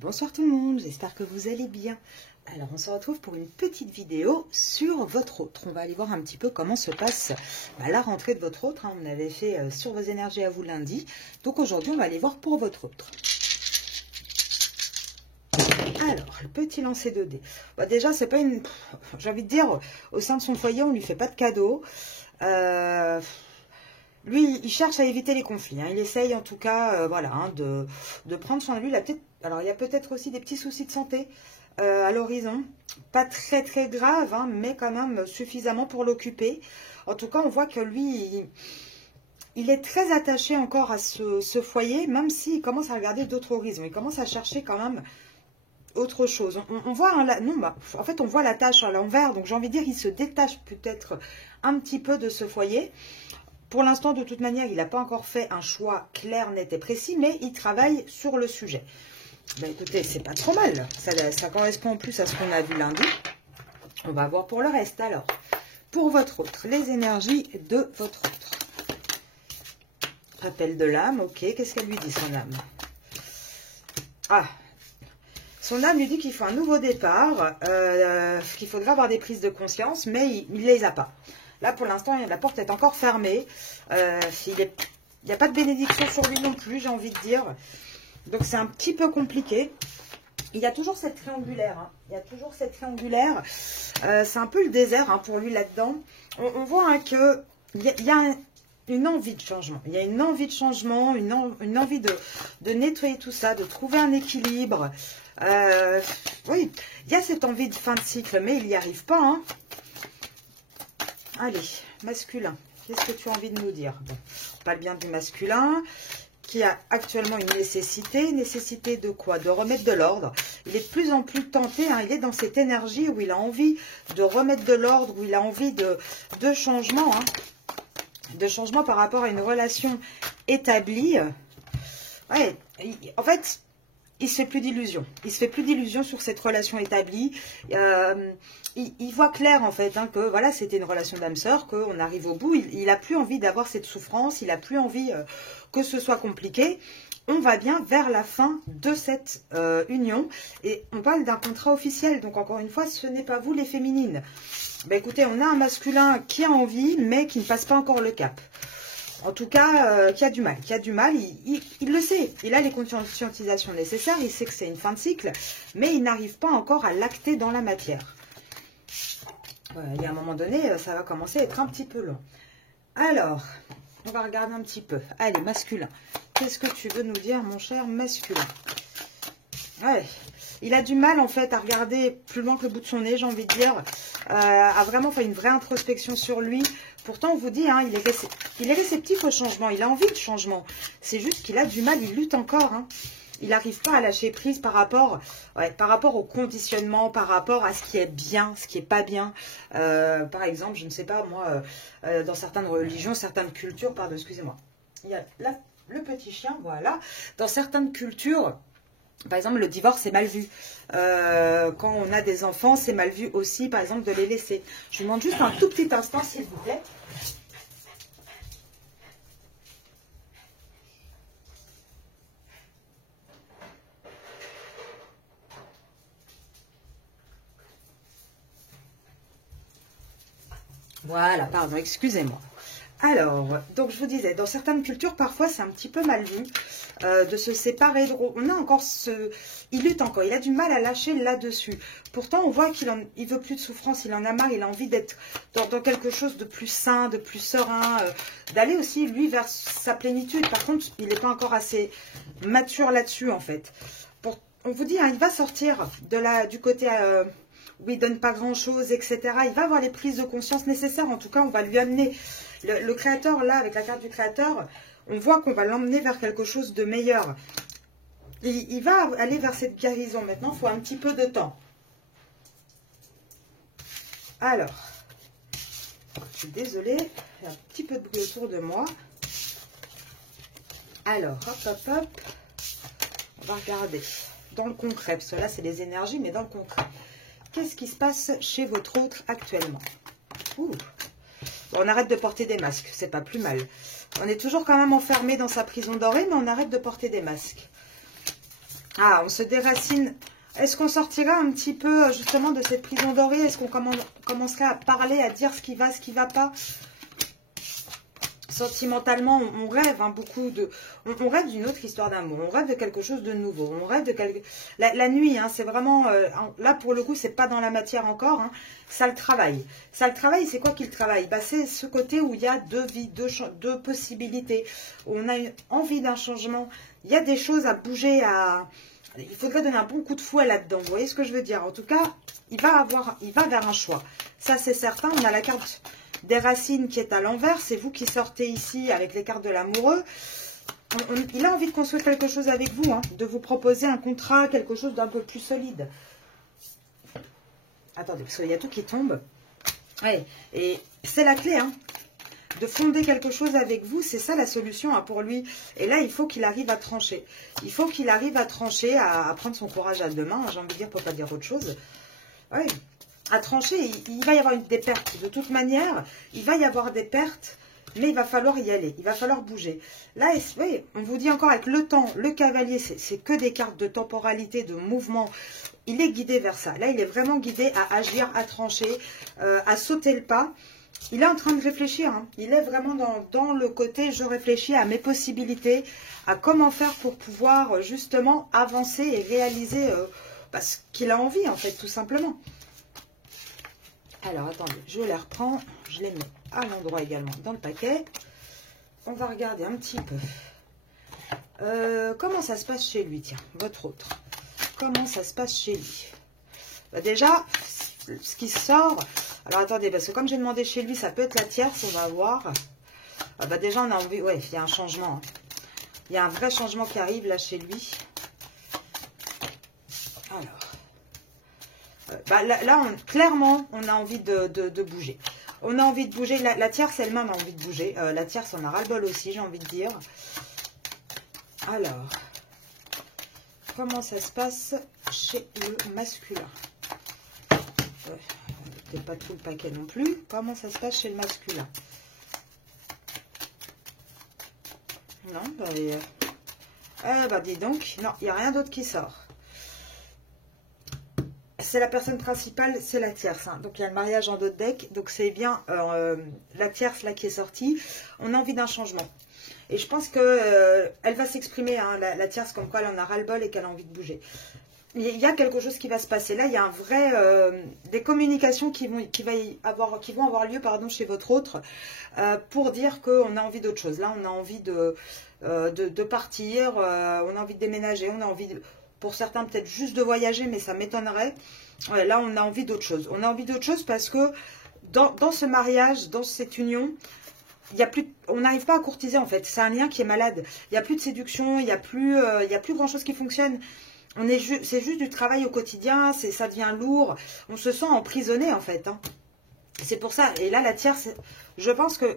Bonsoir tout le monde, j'espère que vous allez bien. Alors on se retrouve pour une petite vidéo sur votre autre. On va aller voir un petit peu comment se passe la rentrée de votre autre. On avait fait sur vos énergies à vous lundi. Donc aujourd'hui on va aller voir pour votre autre. Alors, le petit lancer de dés. Bah, déjà, c'est pas une... J'ai envie de dire, au sein de son foyer, on ne lui fait pas de cadeaux. Lui, il cherche à éviter les conflits. Il essaye en tout cas voilà, de prendre soin de lui. Alors, il y a peut-être aussi des petits soucis de santé à l'horizon. Pas très très grave, mais quand même suffisamment pour l'occuper. En tout cas, on voit que lui, il est très attaché encore à ce foyer, même s'il commence à regarder d'autres horizons. Il commence à chercher quand même autre chose. On voit, en fait, on voit la tâche à l'envers. Donc, j'ai envie de dire, il se détache peut-être un petit peu de ce foyer. Pour l'instant, de toute manière, il n'a pas encore fait un choix clair, net et précis, mais il travaille sur le sujet. Ben, écoutez, c'est pas trop mal. Ça correspond en plus à ce qu'on a vu lundi. On va voir pour le reste. Alors, pour votre autre, les énergies de votre autre. Appel de l'âme, ok. Qu'est-ce qu'elle lui dit, son âme? Ah, son âme lui dit qu'il faut un nouveau départ, qu'il faudra avoir des prises de conscience, mais il ne les a pas. Là, pour l'instant, la porte est encore fermée. Il n'y a pas de bénédiction sur lui non plus, j'ai envie de dire. Donc, c'est un petit peu compliqué. Il y a toujours cette triangulaire. Il y a toujours cette triangulaire. C'est un peu le désert pour lui là-dedans. On voit qu'il y a une envie de changement. Il y a une envie de changement, une envie de nettoyer tout ça, de trouver un équilibre. Oui, il y a cette envie de fin de cycle, mais il n'y arrive pas. Allez, masculin, qu'est-ce que tu as envie de nous dire? Bon, on parle bien du masculin, qui a actuellement une nécessité. Nécessité de quoi? De remettre de l'ordre. Il est de plus en plus tenté, il est dans cette énergie où il a envie de remettre de l'ordre, où il a envie de changement, de changement par rapport à une relation établie. Ouais, en fait, il se fait plus d'illusions. Il se fait plus d'illusions sur cette relation établie. Il voit clair en fait que voilà, c'était une relation d'âme sœur, qu'on arrive au bout. Il n'a plus envie d'avoir cette souffrance. Il n'a plus envie que ce soit compliqué. On va bien vers la fin de cette union. Et on parle d'un contrat officiel. Donc encore une fois, ce n'est pas vous les féminines. Ben, écoutez, on a un masculin qui a envie, mais qui ne passe pas encore le cap. En tout cas, qui a du mal. Il le sait. Il a les conscientisations nécessaires. Il sait que c'est une fin de cycle. Mais il n'arrive pas encore à l'acter dans la matière. Il y a un moment donné, ça va commencer à être un petit peu long. Alors, on va regarder un petit peu. Allez, masculin. Qu'est-ce que tu veux nous dire, mon cher masculin? Ouais. Il a du mal, en fait, à regarder plus loin que le bout de son nez, j'ai envie de dire. À vraiment faire une vraie introspection sur lui. Pourtant, on vous dit, il est réceptif au changement. Il a envie de changement. C'est juste qu'il a du mal, il lutte encore. Il n'arrive pas à lâcher prise par rapport au conditionnement, par rapport à ce qui est bien, ce qui n'est pas bien. Par exemple, je ne sais pas, moi, dans certaines religions, certaines cultures, pardon, excusez-moi. Il y a là, le petit chien, voilà. Dans certaines cultures, par exemple, le divorce est mal vu. Quand on a des enfants, c'est mal vu aussi, par exemple, de les laisser. Je vous demande juste un tout petit instant, s'il vous plaît. Voilà, pardon, excusez-moi. Alors, donc je vous disais, dans certaines cultures, parfois c'est un petit peu mal vu de se séparer. On a encore il lutte encore, il a du mal à lâcher là-dessus. Pourtant, on voit qu'il veut plus de souffrance, il en a marre, il a envie d'être dans quelque chose de plus sain, de plus serein, d'aller aussi, lui, vers sa plénitude. Par contre, il n'est pas encore assez mature là-dessus, en fait. On vous dit, il va sortir du côté... où il ne donne pas grand-chose, etc. Il va avoir les prises de conscience nécessaires. En tout cas, on va lui amener... Le créateur, là, avec la carte du créateur, on voit qu'on va l'emmener vers quelque chose de meilleur. Il va aller vers cette guérison. Maintenant, il faut un petit peu de temps. Alors, je suis désolée, il y a un petit peu de bruit autour de moi. Alors, hop, hop, hop. On va regarder dans le concret, parce que là, c'est les énergies, mais dans le concret. Qu'est-ce qui se passe chez votre autre actuellement? Ouh. Bon, on arrête de porter des masques, c'est pas plus mal. On est toujours quand même enfermé dans sa prison dorée, mais on arrête de porter des masques. Ah, on se déracine. Est-ce qu'on sortira un petit peu justement de cette prison dorée? Est-ce qu'on commencerait à parler, à dire ce qui va pas? Sentimentalement, on rêve beaucoup de... On rêve d'une autre histoire d'amour. On rêve de quelque chose de nouveau. On rêve de quelque... La nuit, hein, c'est vraiment... là, pour le coup, c'est pas dans la matière encore. Hein, ça le travaille. Ça le travaille, c'est quoi qu'il travaille? Bah, c'est ce côté où il y a deux vies, deux possibilités. Où on a envie d'un changement. Il y a des choses à bouger, Il faudrait donner un bon coup de fouet là-dedans. Vous voyez ce que je veux dire? En tout cas, il va vers un choix. Ça, c'est certain. On a la carte des racines qui est à l'envers. C'est vous qui sortez ici avec les cartes de l'amoureux. Il a envie de construire quelque chose avec vous. Hein, de vous proposer un contrat, quelque chose d'un peu plus solide. Attendez, parce qu'il y a tout qui tombe. Ouais, et c'est la clé, hein. De fonder quelque chose avec vous, c'est ça la solution hein, pour lui. Et là, il faut qu'il arrive à trancher. Il faut qu'il arrive à trancher, à prendre son courage à deux mains, j'ai envie de dire, pour pas dire autre chose. Oui, à trancher, il va y avoir des pertes. De toute manière, il va y avoir des pertes, mais il va falloir y aller. Il va falloir bouger. Là, oui, on vous dit encore avec le temps, le cavalier, c'est que des cartes de temporalité, de mouvement. Il est guidé vers ça. Là, il est vraiment guidé à agir, à trancher, à sauter le pas. Il est en train de réfléchir, hein. Il est vraiment dans le côté, je réfléchis à mes possibilités, à comment faire pour pouvoir justement avancer et réaliser ce qu'il a envie en fait, tout simplement. Alors attendez, je les reprends, je les mets à l'endroit également dans le paquet. On va regarder un petit peu. Comment ça se passe chez lui, tiens, votre autre. Comment ça se passe chez lui? Bah déjà, ce qui sort... Alors attendez, parce que comme j'ai demandé chez lui, ça peut être la tierce, on va voir. Ah bah déjà, on a envie... Ouais, il y a un changement. Hein. Il y a un vrai changement qui arrive là chez lui. Alors. Là, clairement, on a envie de bouger. On a envie de bouger. La tierce elle-même a envie de bouger. La tierce, on a ras-le-bol aussi, j'ai envie de dire. Alors. Comment ça se passe chez le masculin? Peut-être pas tout le paquet non plus. Comment ça se passe chez le masculin? Non, bah dis donc, non, il n'y a rien d'autre qui sort. C'est la personne principale, c'est la tierce. Hein. Donc il y a le mariage en d'autres decks, donc c'est bien la tierce là qui est sortie. On a envie d'un changement. Et je pense que elle va s'exprimer, hein, la tierce, comme quoi elle en a ras-le-bol et qu'elle a envie de bouger. Il y a quelque chose qui va se passer. Là, il y a un vrai... des communications qui vont avoir lieu chez votre autre pour dire qu'on a envie d'autre chose. Là, on a envie de partir, on a envie de déménager, on a envie, pour certains, peut-être juste de voyager, mais ça m'étonnerait. Ouais, là, on a envie d'autre chose. On a envie d'autre chose parce que dans ce mariage, dans cette union... on n'arrive pas à courtiser en fait. C'est un lien qui est malade. Il n'y a plus de séduction, il n'y a plus grand chose qui fonctionne. C'est juste du travail au quotidien, ça devient lourd. On se sent emprisonné en fait. Hein. C'est pour ça. Et là, la tierce, je pense que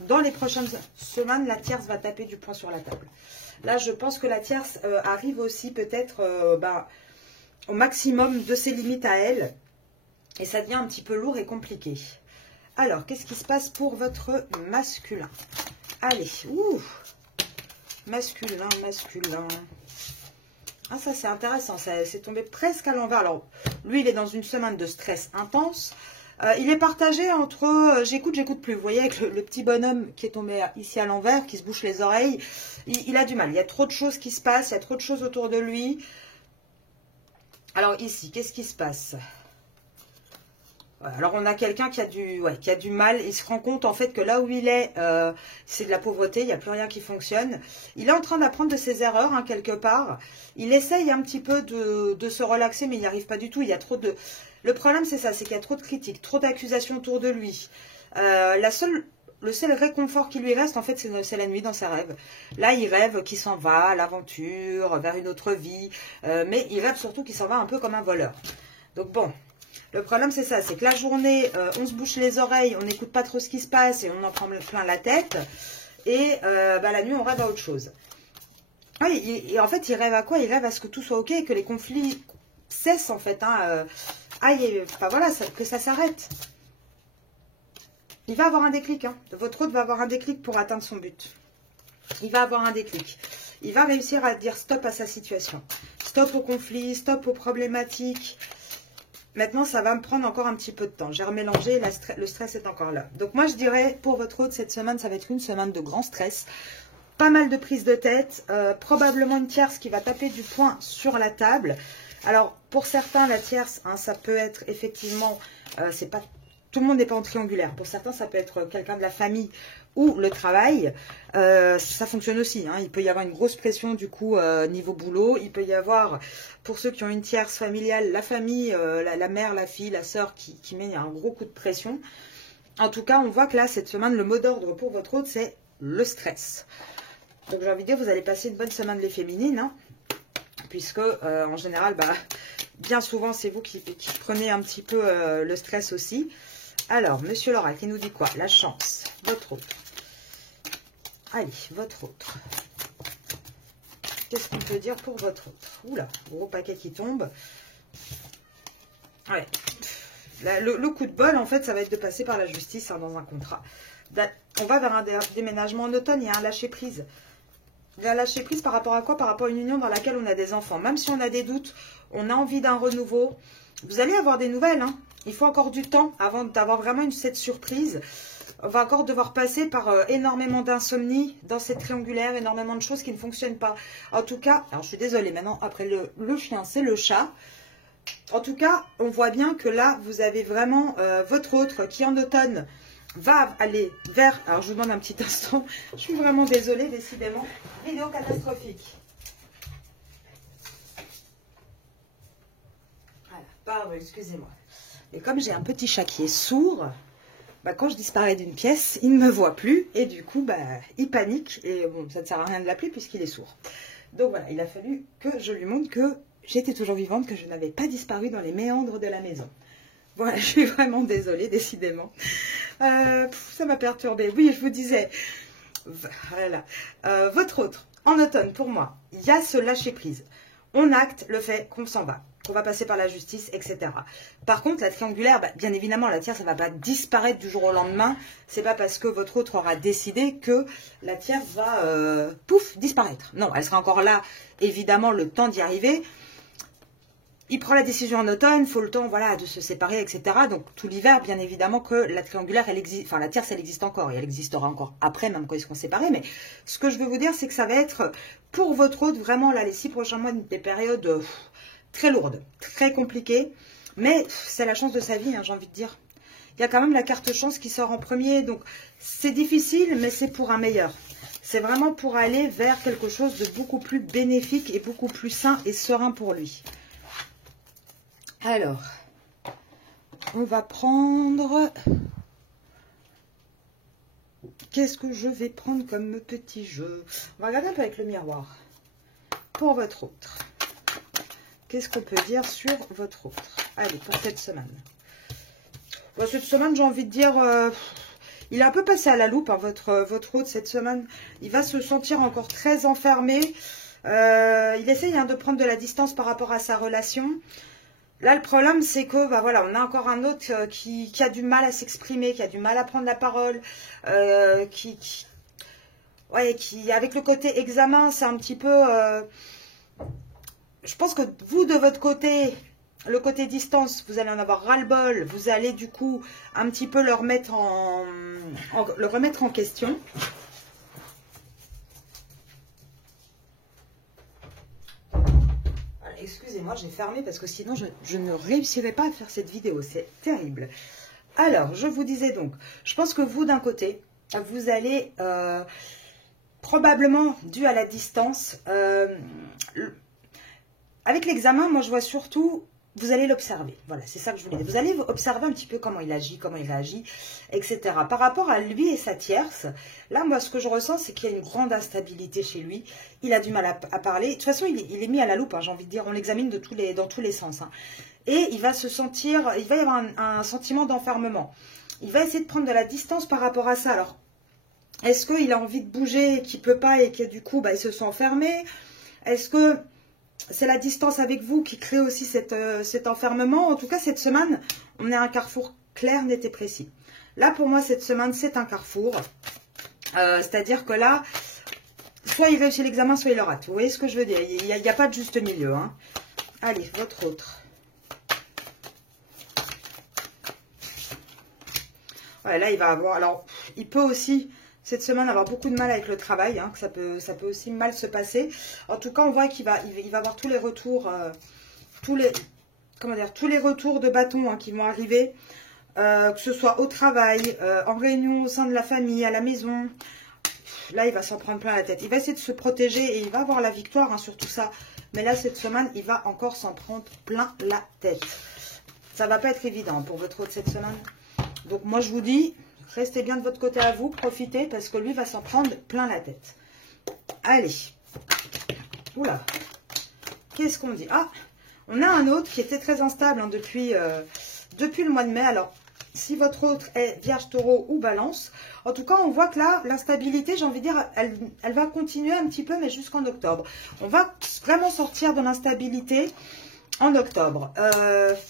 dans les prochaines semaines, la tierce va taper du poing sur la table. Là, je pense que la tierce arrive aussi peut-être au maximum de ses limites à elle. Et ça devient un petit peu lourd et compliqué. Alors, qu'est-ce qui se passe pour votre masculin? Allez, ouh, masculin. Ah, ça, c'est intéressant. C'est tombé presque à l'envers. Alors, lui, il est dans une semaine de stress intense. Il est partagé entre j'écoute plus. Vous voyez, avec le petit bonhomme qui est tombé ici à l'envers, qui se bouche les oreilles. Il a du mal. Il y a trop de choses qui se passent. Il y a trop de choses autour de lui. Alors, ici, qu'est-ce qui se passe? Alors, on a quelqu'un qui a du mal. Il se rend compte, en fait, que là où il est, c'est de la pauvreté. Il n'y a plus rien qui fonctionne. Il est en train d'apprendre de ses erreurs, hein, quelque part. Il essaye un petit peu de se relaxer, mais il n'y arrive pas du tout. Il y a trop de... Le problème, c'est ça, c'est qu'il y a trop de critiques, trop d'accusations autour de lui. Le seul réconfort qui lui reste, en fait, c'est la nuit dans ses rêves. Là, il rêve qu'il s'en va à l'aventure, vers une autre vie. Mais il rêve surtout qu'il s'en va un peu comme un voleur. Donc, bon... Le problème, c'est ça, c'est que la journée, on se bouche les oreilles, on n'écoute pas trop ce qui se passe et on en prend plein la tête. Et la nuit, on rêve à autre chose. Oui, et en fait, il rêve à quoi? Il rêve à ce que tout soit OK, que les conflits cessent, en fait. Hein, voilà, que ça s'arrête. Il va avoir un déclic. Hein. Votre autre va avoir un déclic pour atteindre son but. Il va avoir un déclic. Il va réussir à dire stop à sa situation. Stop aux conflits, stop aux problématiques. Maintenant, ça va me prendre encore un petit peu de temps. J'ai remélangé, le stress est encore là. Donc moi, je dirais, pour votre hôte, cette semaine, ça va être une semaine de grand stress. Pas mal de prises de tête, probablement une tierce qui va taper du poing sur la table. Alors, pour certains, la tierce, hein, ça peut être effectivement, c'est pas, tout le monde n'est pas en triangulaire. Pour certains, ça peut être quelqu'un de la famille ou le travail. Ça fonctionne aussi, hein. Il peut y avoir une grosse pression du coup niveau boulot. Il peut y avoir, pour ceux qui ont une tierce familiale, la famille, la mère, la fille, la sœur qui met un gros coup de pression. En tout cas, on voit que là, cette semaine, le mot d'ordre pour votre hôte, c'est le stress. Donc j'ai envie de dire, vous allez passer une bonne semaine les féminines, hein, puisque en général, bah, bien souvent, c'est vous qui prenez un petit peu le stress aussi. Alors, Monsieur l'oracle, il nous dit quoi? La chance, votre autre. Allez, votre autre. Qu'est-ce qu'on peut dire pour votre autre? Oula, gros paquet qui tombe. Ouais. Le coup de bol, en fait, ça va être de passer par la justice, hein, dans un contrat. On va vers un déménagement en automne, il y a un lâcher-prise. Il y a un lâcher-prise par rapport à quoi? Par rapport à une union dans laquelle on a des enfants. Même si on a des doutes, on a envie d'un renouveau. Vous allez avoir des nouvelles, hein. Il faut encore du temps avant d'avoir vraiment cette surprise. On va encore devoir passer par énormément d'insomnie dans cette triangulaire, énormément de choses qui ne fonctionnent pas. En tout cas, alors je suis désolée, maintenant, après le chien, c'est le chat. En tout cas, on voit bien que là, vous avez vraiment votre autre qui, en automne, va aller vers... Alors, je vous demande un petit instant. Je suis vraiment désolée, décidément. Vidéo catastrophique. Voilà, pardon, excusez-moi. Et comme j'ai un petit chat qui est sourd, bah, quand je disparais d'une pièce, il ne me voit plus. Et du coup, bah, il panique. Et bon, ça ne sert à rien de l'appeler puisqu'il est sourd. Donc voilà, il a fallu que je lui montre que j'étais toujours vivante, que je n'avais pas disparu dans les méandres de la maison. Voilà, je suis vraiment désolée, décidément. Ça m'a perturbée. Oui, je vous disais, voilà. Votre autre, en automne, pour moi, il y a ce lâcher-prise. On acte le fait qu'on s'en va, qu'on va passer par la justice, etc. Par contre, la triangulaire, bah, bien évidemment, la tierce, ça ne va pas disparaître du jour au lendemain. C'est pas parce que votre autre aura décidé que la tierce va, pouf, disparaître. Non, elle sera encore là, évidemment, le temps d'y arriver. Il prend la décision en automne, il faut le temps, voilà, de se séparer, etc. Donc, tout l'hiver, bien évidemment que la triangulaire, elle existe, enfin, la tierce, elle existe encore. Et elle existera encore après, même quand ils seront séparés. Mais ce que je veux vous dire, c'est que ça va être, pour votre hôte, vraiment, là, les 6 prochains mois, des périodes très lourdes, très compliquées. Mais c'est la chance de sa vie, hein, j'ai envie de dire. Il y a quand même la carte chance qui sort en premier. Donc, c'est difficile, mais c'est pour un meilleur. C'est vraiment pour aller vers quelque chose de beaucoup plus bénéfique et beaucoup plus sain et serein pour lui. Alors, on va prendre... Qu'est-ce que je vais prendre comme petit jeu? On va regarder un peu avec le miroir. Pour votre autre. Qu'est-ce qu'on peut dire sur votre autre? Allez, pour cette semaine. Bon, cette semaine, j'ai envie de dire... il est un peu passé à la loupe, hein, votre autre, cette semaine. Il va se sentir encore très enfermé. Il essaye, hein, de prendre de la distance par rapport à sa relation. Là, le problème, c'est que, bah voilà, on a encore un autre qui a du mal à s'exprimer, qui a du mal à prendre la parole, ouais, qui, avec le côté examen, c'est un petit peu... je pense que vous, de votre côté, le côté distance, vous allez en avoir ras-le-bol. Vous allez, du coup, un petit peu le remettre en question. Excusez-moi, j'ai fermé parce que sinon je ne réussirais pas à faire cette vidéo. C'est terrible. Alors, je vous disais donc, je pense que vous, d'un côté, vous allez probablement, dû à la distance, avec l'examen, moi je vois surtout, vous allez l'observer. Voilà, c'est ça que je voulais dire. Vous allez observer un petit peu comment il agit, comment il réagit, etc. Par rapport à lui et sa tierce, là, moi, ce que je ressens, c'est qu'il y a une grande instabilité chez lui. Il a du mal à parler. De toute façon, il est mis à la loupe, hein, j'ai envie de dire. On l'examine dans tous les sens. Hein. Et il va se sentir, il va y avoir un sentiment d'enfermement. Il va essayer de prendre de la distance par rapport à ça. Alors, est-ce qu'il a envie de bouger, qu'il ne peut pas et que du coup, bah, il se sent enfermé? Est-ce que... c'est la distance avec vous qui crée aussi cet enfermement. En tout cas, cette semaine, on est à un carrefour clair, net et précis. Là, pour moi, cette semaine, c'est un carrefour. C'est-à-dire que là, soit il réussit l'examen, soit il le rate. Vous voyez ce que je veux dire? Il n'y a pas de juste milieu. Hein. Allez, votre autre. Ouais, là, il va avoir... Alors, il peut aussi, cette semaine, avoir beaucoup de mal avec le travail. Hein, que ça peut aussi mal se passer. En tout cas, on voit qu'il va avoir tous les retours... tous les retours de bâton hein, qui vont arriver. Que ce soit au travail, en réunion, au sein de la famille, à la maison... Là, il va s'en prendre plein la tête. Il va essayer de se protéger et il va avoir la victoire hein, sur tout ça. Mais là, cette semaine, il va encore s'en prendre plein la tête. Ça va pas être évident pour votre autre cette semaine. Donc, moi, je vous dis, restez bien de votre côté à vous. Profitez parce que lui va s'en prendre plein la tête. Allez. Oula. Qu'est-ce qu'on dit? Ah, on a un autre qui était très instable hein, depuis le mois de mai. Alors, si votre autre est Vierge, Taureau ou Balance, en tout cas, on voit que là, l'instabilité, j'ai envie de dire, elle va continuer un petit peu, mais jusqu'en octobre. On va vraiment sortir de l'instabilité en octobre.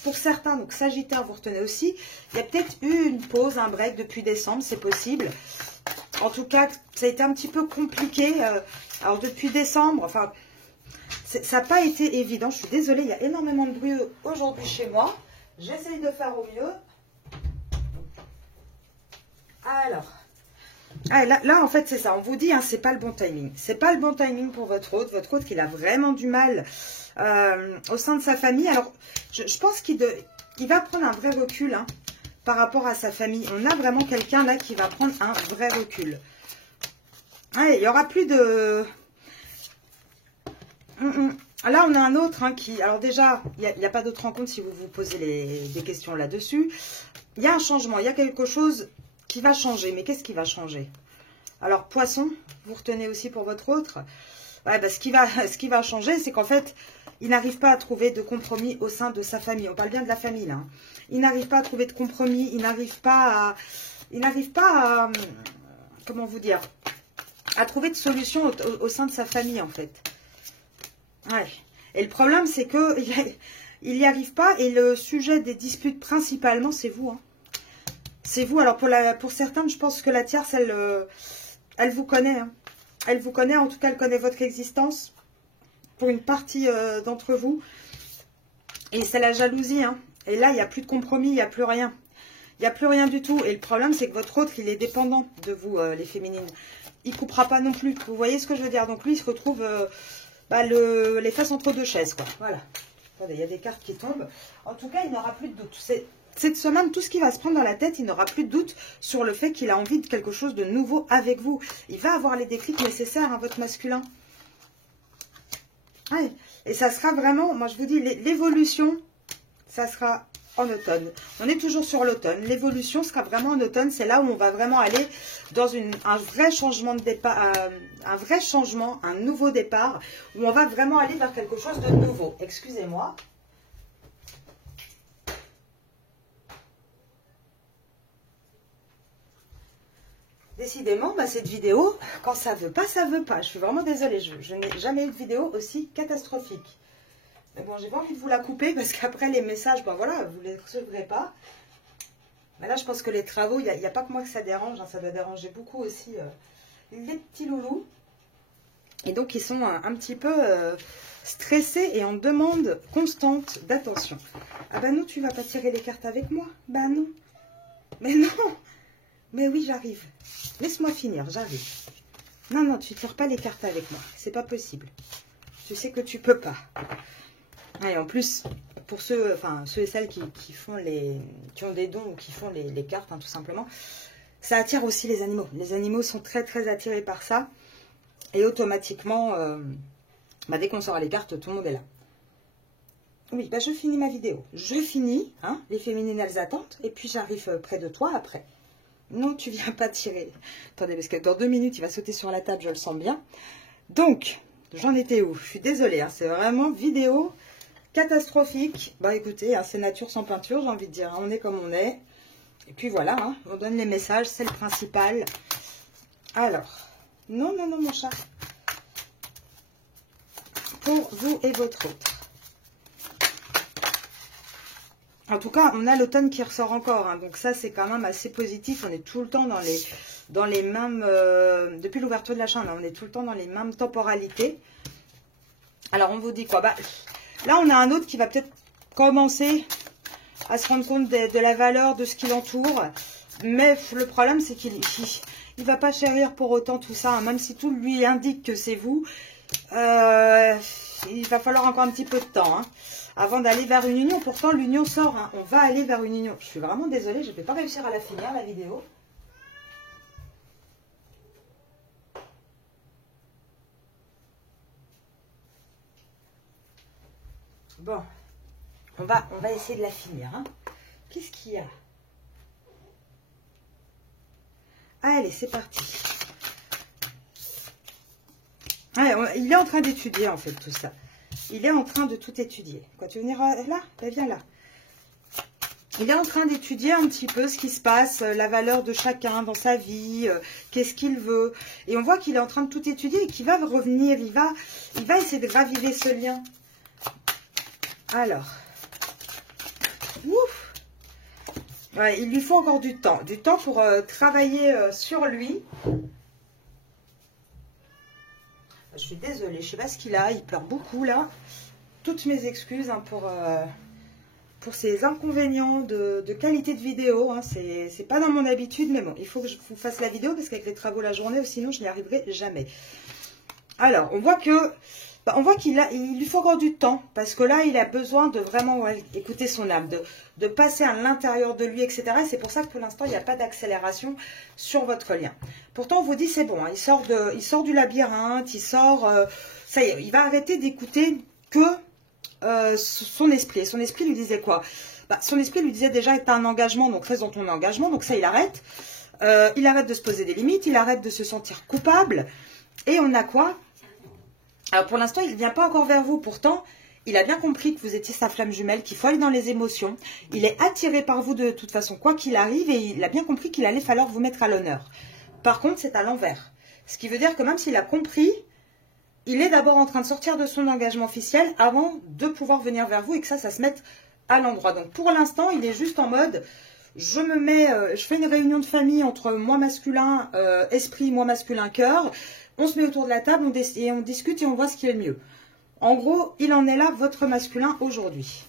Pour certains, donc Sagittaire, vous retenez aussi, il y a peut-être eu une pause, un break depuis décembre, c'est possible. En tout cas, ça a été un petit peu compliqué. Alors, depuis décembre, enfin, ça n'a pas été évident. Je suis désolée, il y a énormément de bruit aujourd'hui chez moi. J'essaye de faire au mieux. Alors, là, en fait, c'est ça. On vous dit, hein, c'est pas le bon timing. C'est pas le bon timing pour votre autre. Votre autre, il a vraiment du mal au sein de sa famille. Alors, je pense qu'il va prendre un vrai recul hein, par rapport à sa famille. On a vraiment quelqu'un là qui va prendre un vrai recul. Ouais, il n'y aura plus de... Là, on a un autre hein, qui... Alors déjà, il n'y a pas d'autre rencontre si vous vous posez des questions là-dessus. Il y a un changement. Il y a quelque chose... qui va changer. Mais qu'est-ce qui va changer? Alors, Poisson, vous retenez aussi pour votre autre. Ouais, bah, ce qui va changer, c'est qu'en fait, il n'arrive pas à trouver de compromis au sein de sa famille. On parle bien de la famille, là. Hein. Il n'arrive pas à trouver de compromis. Il n'arrive pas à... Comment vous dire? À trouver de solution au sein de sa famille, en fait. Ouais. Et le problème, c'est que il n'y arrive pas. Et le sujet des disputes, principalement, c'est vous, hein. C'est vous. Alors, pour certains, je pense que la tierce, elle vous connaît. Hein. Elle vous connaît. En tout cas, elle connaît votre existence. Pour une partie d'entre vous. Et c'est la jalousie. Hein. Et là, il n'y a plus de compromis. Il n'y a plus rien. Il n'y a plus rien du tout. Et le problème, c'est que votre autre, il est dépendant de vous, les féminines. Il ne coupera pas non plus. Vous voyez ce que je veux dire? Donc, lui, il se retrouve les fesses entre deux chaises. Quoi. Voilà. Attendez, il y a des cartes qui tombent. En tout cas, il n'aura plus de doute. Cette semaine, tout ce qui va se prendre dans la tête, il n'aura plus de doute sur le fait qu'il a envie de quelque chose de nouveau avec vous. Il va avoir les déclics nécessaires à votre masculin. Ouais. Et ça sera vraiment, moi je vous dis, l'évolution, ça sera en automne. On est toujours sur l'automne. L'évolution sera vraiment en automne. C'est là où on va vraiment aller dans un vrai changement de départ, un nouveau départ, où on va vraiment aller vers quelque chose de nouveau. Excusez-moi. Décidément, cette vidéo, quand ça veut pas, ça veut pas. Je suis vraiment désolée. Je n'ai jamais eu de vidéo aussi catastrophique. Mais bon, j'ai pas envie de vous la couper parce qu'après les messages, voilà, vous les recevrez pas. Mais là, je pense que les travaux, il n'y a pas que moi que ça dérange. Hein, ça doit déranger beaucoup aussi les petits loulous. Et donc, ils sont un petit peu stressés et en demande constante d'attention. Ah bah non, tu vas pas tirer les cartes avec moi. Bah non. Mais non. Mais oui, j'arrive. Laisse-moi finir, j'arrive. Non, non, tu ne tires pas les cartes avec moi. C'est pas possible. Tu sais que tu peux pas. Et en plus, pour ceux et celles qui ont des dons ou qui font les cartes, hein, tout simplement, ça attire aussi les animaux. Les animaux sont très, très attirés par ça. Et automatiquement, dès qu'on sort les cartes, tout le monde est là. Oui, je finis ma vidéo. Je finis, hein, les féminines, elles attendent. Et puis, j'arrive près de toi après. Non, tu viens pas tirer. Attendez, parce que dans 2 minutes, il va sauter sur la table, je le sens bien. Donc, j'en étais où? Je suis désolée, hein, c'est vraiment vidéo catastrophique. Bah écoutez, hein, c'est nature sans peinture, j'ai envie de dire. Hein, on est comme on est. Et puis voilà, hein, on donne les messages, c'est le principal. Alors, non, non, non, mon chat. Pour vous et votre autre. En tout cas, on a l'automne qui ressort encore. Hein, donc ça, c'est quand même assez positif. On est tout le temps dans dans les mêmes... depuis l'ouverture de la chaîne, on est tout le temps dans les mêmes temporalités. Alors, on vous dit quoi? Bah, là, on a un autre qui va peut-être commencer à se rendre compte de la valeur de ce qui l'entoure. Mais le problème, c'est qu'il ne va pas chérir pour autant tout ça. Hein. Même si tout lui indique que c'est vous, il va falloir encore un petit peu de temps hein, avant d'aller vers une union. Pourtant, l'union sort. Hein. On va aller vers une union. Je suis vraiment désolée, je ne vais pas réussir à la finir, la vidéo. Bon, on va essayer de la finir. Hein. Qu'est-ce qu'il y a? Allez, c'est parti. Ouais, il est en train d'étudier, en fait, tout ça. Il est en train de tout étudier. Quoi, tu veux venir là? Ben, viens là. Il est en train d'étudier un petit peu ce qui se passe, la valeur de chacun dans sa vie, qu'est-ce qu'il veut. Et on voit qu'il est en train de tout étudier et qu'il va revenir. Il va essayer de raviver ce lien. Alors. Ouf. Ouais, il lui faut encore du temps pour travailler sur lui. Je suis désolée, je ne sais pas ce qu'il a, il pleure beaucoup là. Toutes mes excuses hein, pour ces inconvénients de qualité de vidéo. Hein. C'est pas dans mon habitude, mais bon, il faut que je vous fasse la vidéo parce qu'avec les travaux la journée, sinon je n'y arriverai jamais. Alors, on voit que... on voit qu'il lui faut encore du temps, parce que là, il a besoin de vraiment écouter son âme, de passer à l'intérieur de lui, etc. Et c'est pour ça que pour l'instant, il n'y a pas d'accélération sur votre lien. Pourtant, on vous dit, c'est bon, hein, il sort du labyrinthe, il sort... ça y est, il va arrêter d'écouter que son esprit. Et son esprit lui disait quoi? Bah, son esprit lui disait déjà, tu as un engagement, donc reste dans ton engagement, donc ça, il arrête. Il arrête de se poser des limites, il arrête de se sentir coupable. Et on a quoi? Alors pour l'instant, il ne vient pas encore vers vous. Pourtant, il a bien compris que vous étiez sa flamme jumelle, qu'il faut aller dans les émotions. Il est attiré par vous de toute façon, quoi qu'il arrive, et il a bien compris qu'il allait falloir vous mettre à l'honneur. Par contre, c'est à l'envers. Ce qui veut dire que même s'il a compris, il est d'abord en train de sortir de son engagement officiel avant de pouvoir venir vers vous et que ça se mette à l'endroit. Donc pour l'instant, il est juste en mode... je fais une réunion de famille entre moi masculin, esprit, moi masculin, cœur. On se met autour de la table et on discute et on voit ce qui est le mieux. En gros, il en est là, votre masculin, aujourd'hui.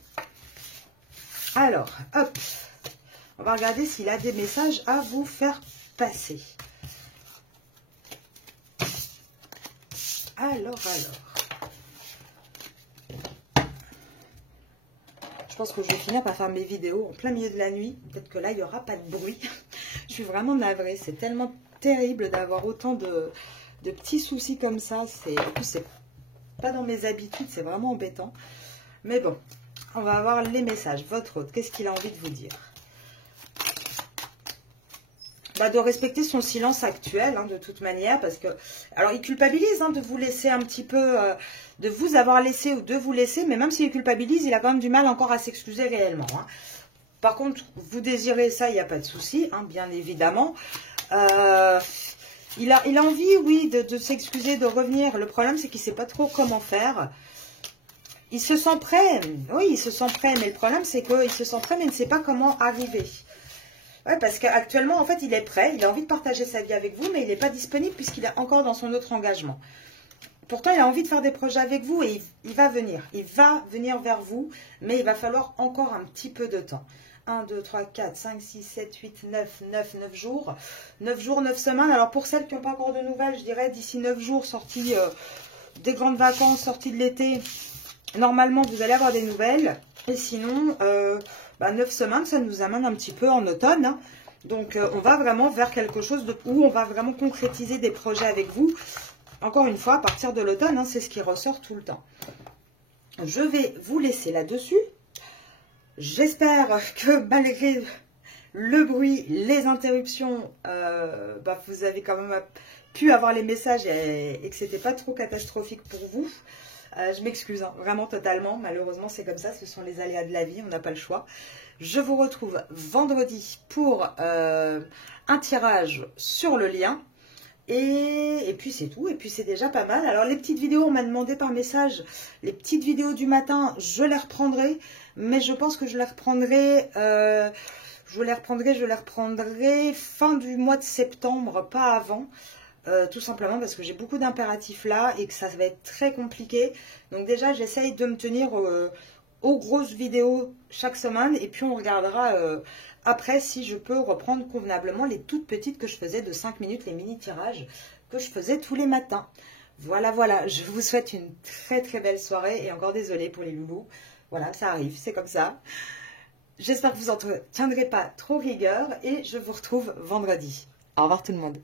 Alors, hop. On va regarder s'il a des messages à vous faire passer. Alors. Je pense que je vais finir par faire mes vidéos en plein milieu de la nuit. Peut-être que là, il n'y aura pas de bruit. Je suis vraiment navrée. C'est tellement terrible d'avoir autant de petits soucis comme ça. En plus, c'est pas dans mes habitudes. C'est vraiment embêtant. Mais bon, on va avoir les messages. Votre hôte, qu'est-ce qu'il a envie de vous dire? De respecter son silence actuel, hein, de toute manière, parce que... Alors, il culpabilise hein, de vous laisser un petit peu... de vous avoir laissé ou de vous laisser, mais même s'il culpabilise, il a quand même du mal encore à s'excuser réellement. Hein. Par contre, vous désirez ça, il n'y a pas de souci, hein, bien évidemment. Il a envie, oui, de s'excuser, de revenir. Le problème, c'est qu'il ne sait pas trop comment faire. Il se sent prêt, oui, il se sent prêt, mais le problème, c'est qu'il se sent prêt, mais il ne sait pas comment arriver. Ouais, parce qu'actuellement, en fait, il est prêt, il a envie de partager sa vie avec vous, mais il n'est pas disponible puisqu'il est encore dans son autre engagement. Pourtant, il a envie de faire des projets avec vous et il va venir. Il va venir vers vous, mais il va falloir encore un petit peu de temps. 1, 2, 3, 4, 5, 6, 7, 8, 9 jours. 9 jours, 9 semaines. Alors, pour celles qui n'ont pas encore de nouvelles, je dirais d'ici 9 jours, sortie des grandes vacances, sortie de l'été, normalement, vous allez avoir des nouvelles. Et sinon... 9 semaines, ça nous amène un petit peu en automne. Hein. Donc, on va vraiment vers quelque chose où on va vraiment concrétiser des projets avec vous. Encore une fois, à partir de l'automne, hein, c'est ce qui ressort tout le temps. Je vais vous laisser là-dessus. J'espère que malgré le bruit, les interruptions, vous avez quand même pu avoir les messages et que ce n'était pas trop catastrophique pour vous. Je m'excuse, hein, vraiment totalement. Malheureusement, c'est comme ça. Ce sont les aléas de la vie. On n'a pas le choix. Je vous retrouve vendredi pour un tirage sur le lien. Et puis, c'est tout. Et puis, c'est déjà pas mal. Alors, les petites vidéos, on m'a demandé par message. Les petites vidéos du matin, je les reprendrai. Mais je pense que je les reprendrai... je les reprendrai fin du mois de septembre, pas avant. Tout simplement parce que j'ai beaucoup d'impératifs là et que ça va être très compliqué. Donc déjà, j'essaye de me tenir aux grosses vidéos chaque semaine. Et puis on regardera après si je peux reprendre convenablement les toutes petites que je faisais de 5 minutes, les mini-tirages que je faisais tous les matins. Voilà, voilà, je vous souhaite une très très belle soirée et encore désolée pour les loulous. Voilà, ça arrive, c'est comme ça. J'espère que vous n'en tiendrez pas trop rigueur et je vous retrouve vendredi. Au revoir tout le monde.